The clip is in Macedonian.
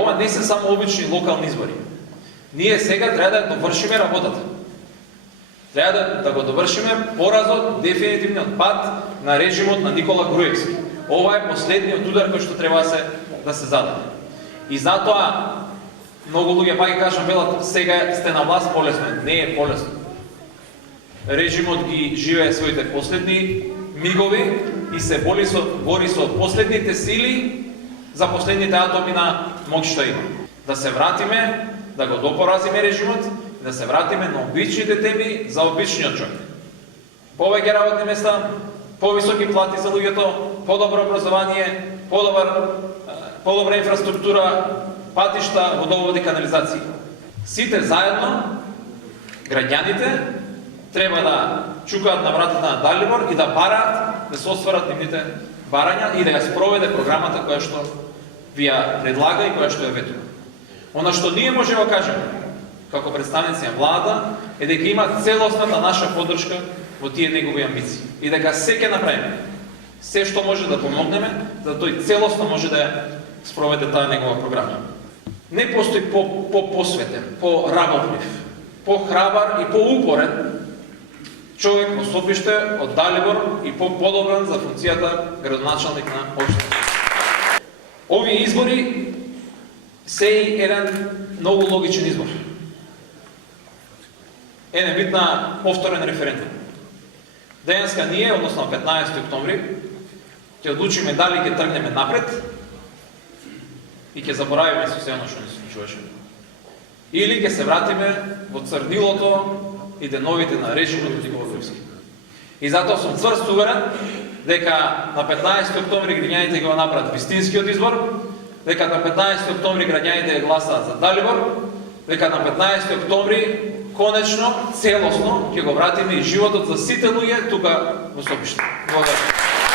Ова не се само обични локални избори. Ние сега треба да довршиме работата. Треба да го довршиме поразот, дефинитивниот пат на режимот на Никола Груевски. Ова е последниот удар кој што треба да се зададе. И затоа многу луѓе пак ќе кажам велат сега сте на власт полесно. Не е полесно. Режимот ги живее своите последни мигови и се бори со последните сили за последните атоми на моќ што има. Да се вратиме, да го допоразиме режимот, да се вратиме на обичните теми за обичниот човек. Повеќе работни места, повисоки плати за луѓето, подобро образование, подобра инфраструктура, патишта, водоводи, канализации. Сите заедно, граѓаните, треба да чукаат на вратата на Далибор и да бараат, да се остварат нивните барања и да ја спроведе програмата која што ви ја предлага и која што ја ветува. Она што ние може да кажеме како представници на влада е дека има целосната наша поддршка во тие негови амбиции и дека се ќе направиме. Се што може да помогнеме, за да тој целосно може да ја спроведе таа негова програма. Не постои по-посветен, по-работлив, по-храбар и по-упорен човек во Сопиште од Далибор и по-подобран за функцијата градоначалник на општината. Овие избори се и еден многу логичен избор. Еден вид на повторен референдум. Денеска ние, односно 15 октомври, ќе одлучиме дали ќе тргнеме напред и ќе заборавиме со се оно што ни се случуваше. Или ќе се вратиме во црнилото и деновите на режимот од Никола Груевски. И затоа сум цврст уверен дека на 15 октомври граѓаните го направат вистинскиот избор, дека на 15 октомври граѓаните гласаат за Далибор, дека на 15 октомври конечно, целосно ќе го вратиме и животот за сите луѓе тука во Сопиште. Благодарам.